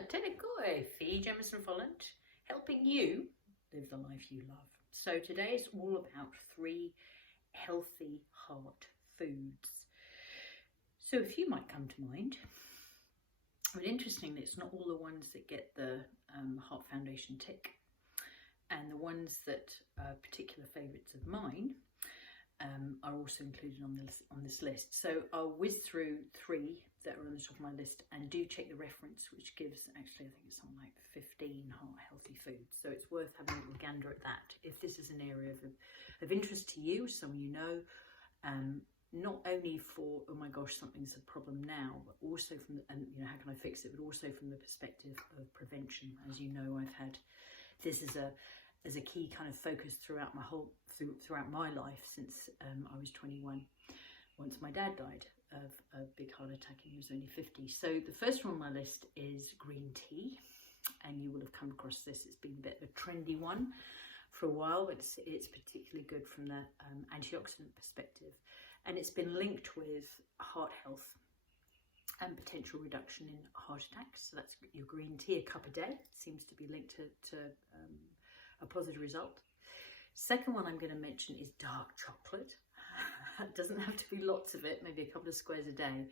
Telecoi, Fee Jamieson-Folland, helping you live the life you love. So today is all about 3 healthy heart foods. So a few might come to mind. But interestingly, it's not all the ones that get the Heart Foundation tick. And the ones that are particular favourites of mine are also included on this list. So I'll whiz through 3 that are on the top of my list, and do check the reference, which gives, actually I think it's something like 15 heart healthy foods. So it's worth having a little gander at that. If this is an area of interest to you, someone you know, not only for, oh my gosh, something's a problem now, but also from, and you know, how can I fix it, but also from the perspective of prevention. As you know, I've had this as a key kind of focus throughout my life since I was 21, once my dad died of a big heart attack and he was only 50. So the first one on my list is green tea, and you will have come across this. It's been a bit of a trendy one for a while, but it's particularly good from the antioxidant perspective, and it's been linked with heart health and potential reduction in heart attacks. So that's your green tea, a cup a day, seems to be linked to a positive result. Second one I'm going to mention is dark chocolate. It doesn't have to be lots of it, maybe a couple of squares a day,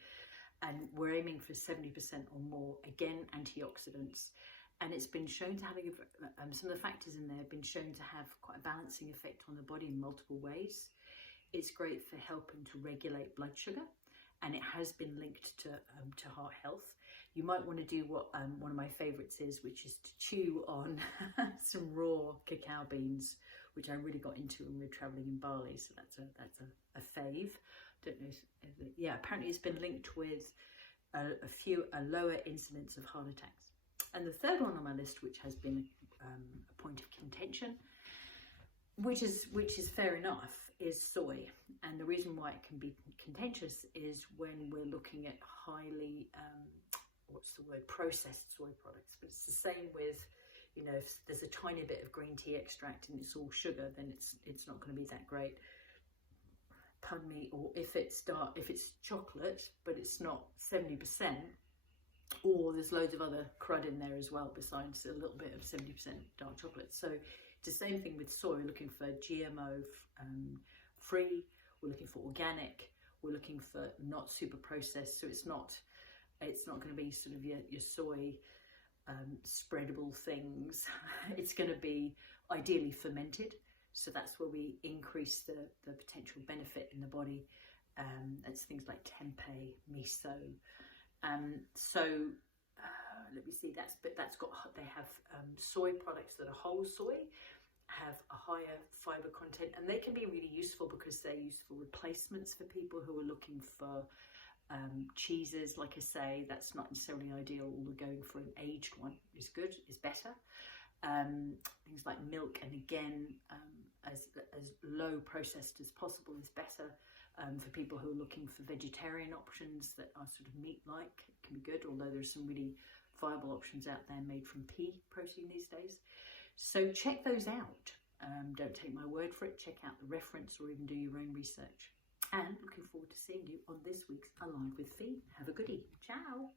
and we're aiming for 70% or more. Again, antioxidants, and it's been shown to have some of the factors in there have been shown to have quite a balancing effect on the body in multiple ways. It's great for helping to regulate blood sugar, and it has been linked to heart health. You might want to do what one of my favourites is, which is to chew on some raw cacao beans, which I really got into when we were travelling in Bali. So that's a fave. Don't know. Yeah, apparently it's been linked with a lower incidence of heart attacks. And the third one on my list, which has been a point of contention, which is fair enough, is soy. And the reason why it can be contentious is when we're looking at highly processed soy products. But it's the same with, you know, if there's a tiny bit of green tea extract and it's all sugar, then it's not going to be that great. Pardon me. Or if it's chocolate but it's not 70%, or there's loads of other crud in there as well besides a little bit of 70% dark chocolate. So it's the same thing with soy. We're looking for GMO free, we're looking for organic, we're looking for not super processed. So it's not going to be sort of your soy spreadable things. It's going to be ideally fermented, so that's where we increase the potential benefit in the body. That's things like tempeh, miso. Let me see. They have soy products that are whole soy, have a higher fiber content, and they can be really useful because they're useful replacements for people who are looking for cheeses. Like I say, that's not necessarily ideal, although going for an aged one is good, is better. Things like milk, and again, as low processed as possible is better. For people who are looking for vegetarian options that are sort of meat-like, it can be good, although there's some really viable options out there made from pea protein these days. So check those out. Don't take my word for it. Check out the reference or even do your own research. And looking forward to seeing you on this week's Alive with Fee. Have a goodie. Ciao.